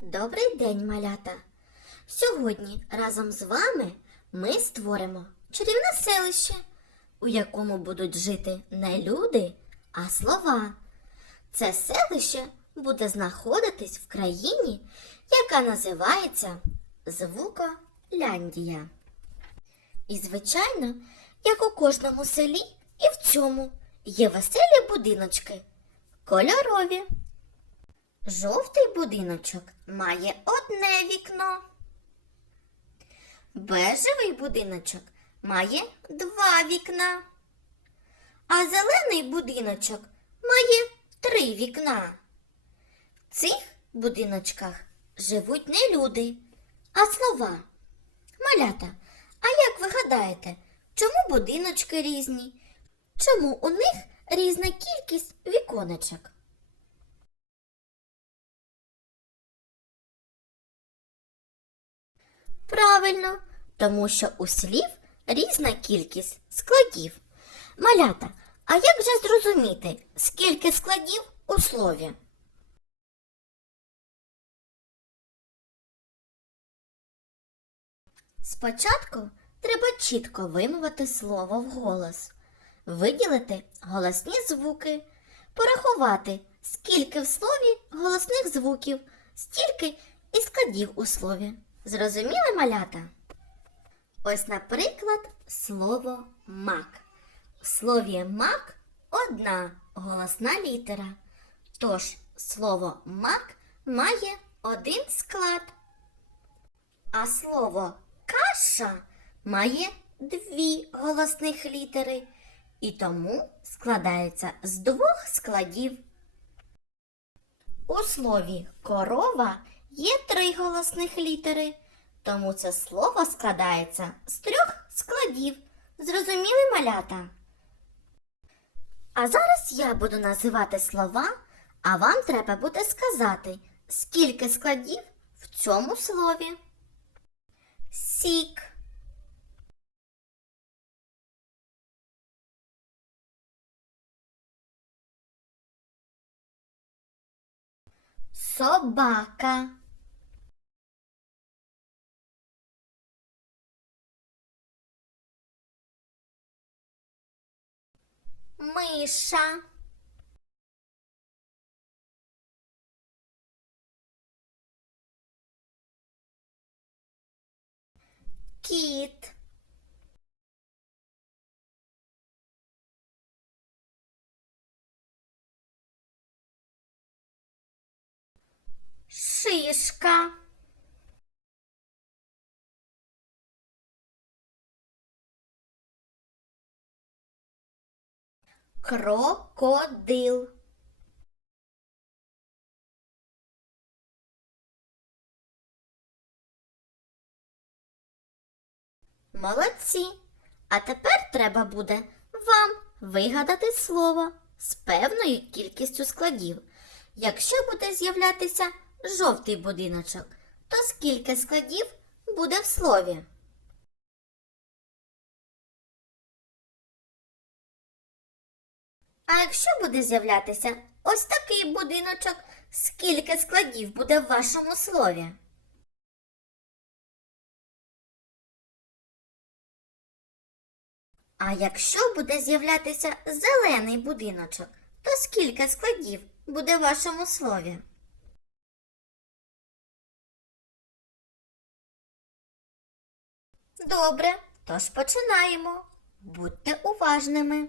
Добрий день, малята! Сьогодні разом з вами ми створимо чарівне селище, у якому будуть жити не люди, а слова. Це селище буде знаходитись в країні, яка називається Звуколяндія. І, звичайно, як у кожному селі, і в цьому є веселі будиночки, кольорові. Жовтий будиночок має одне вікно. Бежевий будиночок має два вікна. А зелений будиночок має три вікна. В цих будиночках живуть не люди, а слова. Малята, а як ви гадаєте, чому будиночки різні? Чому у них різна кількість віконечок? Правильно, тому що у слів різна кількість складів. Малята, а як же зрозуміти, скільки складів у слові? Спочатку треба чітко вимовити слово вголос, виділити голосні звуки, порахувати, скільки в слові голосних звуків, стільки і складів у слові. Зрозуміли малята? Ось, наприклад, слово мак. В слові мак одна голосна літера. Тож слово мак має один склад. А слово каша має дві голосних літери і тому складається з двох складів. У слові корова є три голосних літери, тому це слово складається з трьох складів. Зрозуміли малята? А зараз я буду називати слова, а вам треба буде сказати, скільки складів в цьому слові. Сік. Собака. Миша. Кіт. Шишка. Крокодил. Молодці. А тепер треба буде вам вигадати слово з певною кількістю складів. Якщо буде з'являтися жовтий будиночок, то скільки складів буде в слові? А якщо буде з'являтися ось такий будиночок, скільки складів буде в вашому слові? А якщо буде з'являтися зелений будиночок, то скільки складів буде в вашому слові? Добре, тож починаємо. Будьте уважними.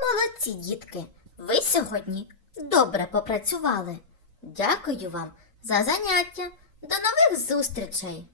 Молодці, дітки, ви сьогодні добре попрацювали. Дякую вам за заняття. До нових зустрічей!